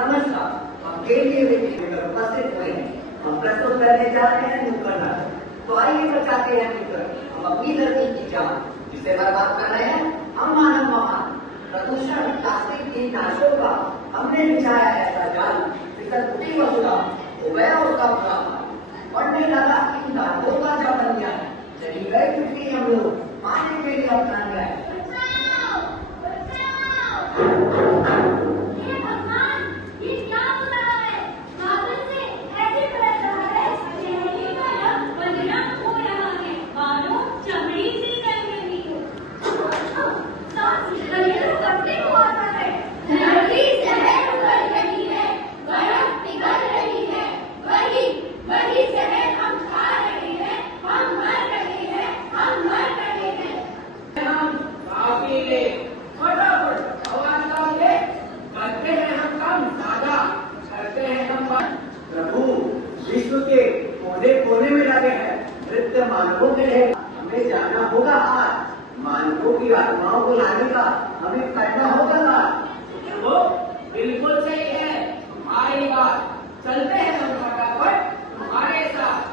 नमस्कार, हम केंद्रीय विद्यालय में उपस्थित हुए हैं। हम प्रस्तुत करने जा रहे हैं नुक्कड़ नाटक। तो आइए बचाते हैं नुक्कड़ हम अपनी धरती की जान, जिसे बर्बाद कर रहे हैं हम मानव महान। प्रदूषण, प्लास्टिक, कीटनाशकों का हमने बिछाया ऐसा जाल, फिसल टूटी वसुला हो गया उसका बुरा हाल। बढ़ने लगा इन दांतों का जब बन गया, चली गए टूटी हम लोग पाने के लिए अपना न्याय। प्रभु विश्व के कोने कोने में लगे हैं नृत्य मानवों के लिए। हमें जाना होगा आज मानवों की आत्माओं को लाने का हमें करना होगा ना। वो बिल्कुल सही है हमारी बात। चलते हैं हम फटाफट हमारे साथ।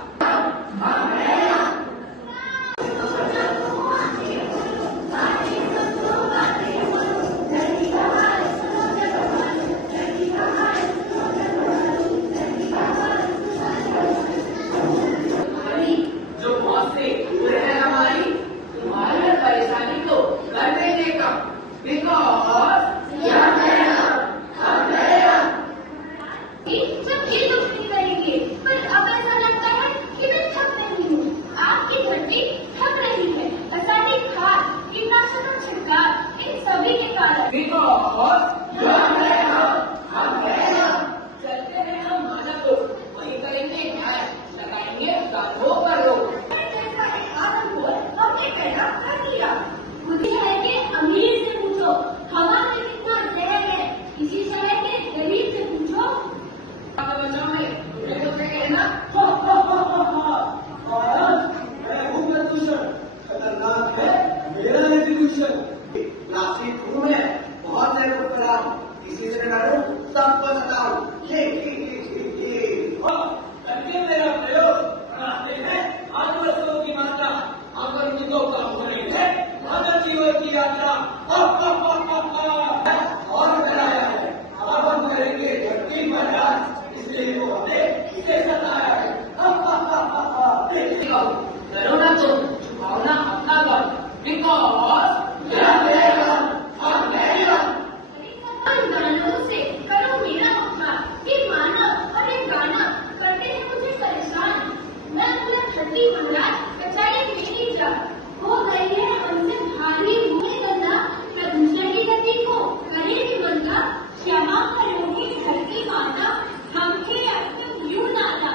किसी से डरो सबको सताओ। मेरा प्रयोग बनाते हैं आदिवासियों की मात्रा, अगर मुद्दों का होने है मानव जीवन की यात्रा और कराया है। अब हम करेंगे धरती पर राज, इसलिए वो हमें इसे सताया है। करो ना तो छुपाओ ना अपना घर, बिकॉज से करो मेरा अपमान। ये मानव और ये गाना करते हैं मुझे परेशान। मैं पूरा धरती महाराज कचाई मेरी जा हो गई है हमसे भारी हुए गंदा। प्रदूषण की गति को करेगी बंदा, क्षमा करोगी धरती माता। हमके अब यूं नाता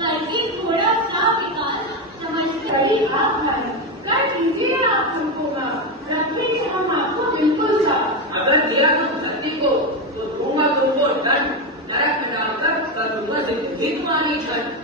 करके थोड़ा सा विकास समझ करी आप भारत कर दीजिए आप हमको माँ। रखेंगे हम आपको बिल्कुल साफ। अगर दिया तुम धरती को तो दूंगा तुमको दंड, नरक में डालकर कर दूंगा जिंदगी तुम्हारी छठ।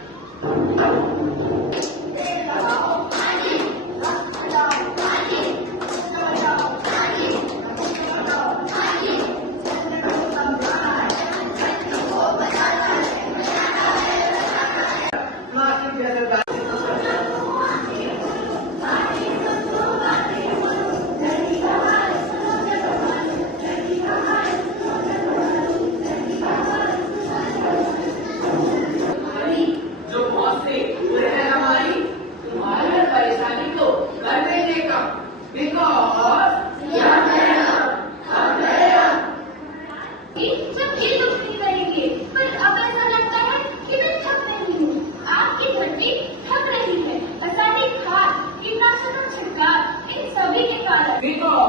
Because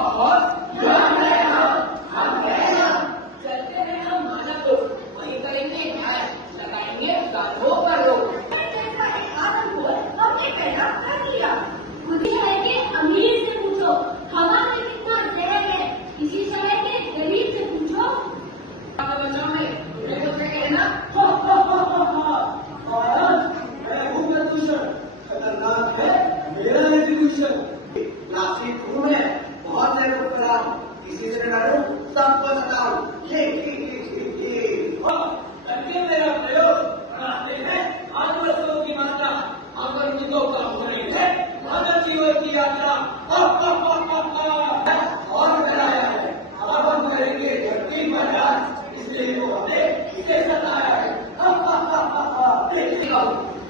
क्यों मैं बहुत देर को कराऊं, किसी से करूं, सबको बताऊं, ये करके मेरा प्रयोग बनाते हैं आज वर्षों की मात्रा, अगर मुझको कम करेंगे मानव जीवन की यात्रा और बनाया है। अब हम करेंगे धरती पर राज, इसलिए वो हमें इसे सताया है।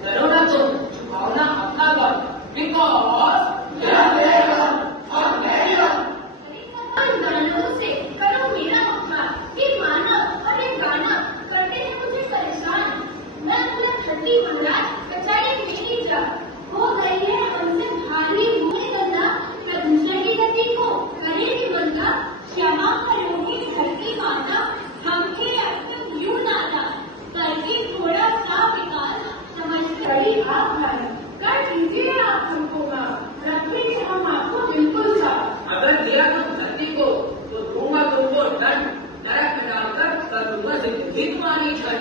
डरो ना तुम, छुपाओ ना अपना दम, बिकॉज गानों से करो मेरा अपमान, ये मानव और ये गाना करते हैं मुझे परेशान। मैं पूरा धरती महाराज कचाई मेरी जा हो गई है उनसे भारी हुए गंगा, प्रदूषण की गति को करेगी गंगा, क्षमा करोगी धरती माता, हमके अब तक यूं नाता करके थोड़ा सा विकास समझ करी आप भाई कर दीजिए आप हमको माँ, रखेंगे हम आपको बिल्कुल साफ। अगर दिया तुम धरती को तो दूंगा तुमको दंड, नरक में डालकर कर दूंगा जिंदगी तुम्हारी छठ।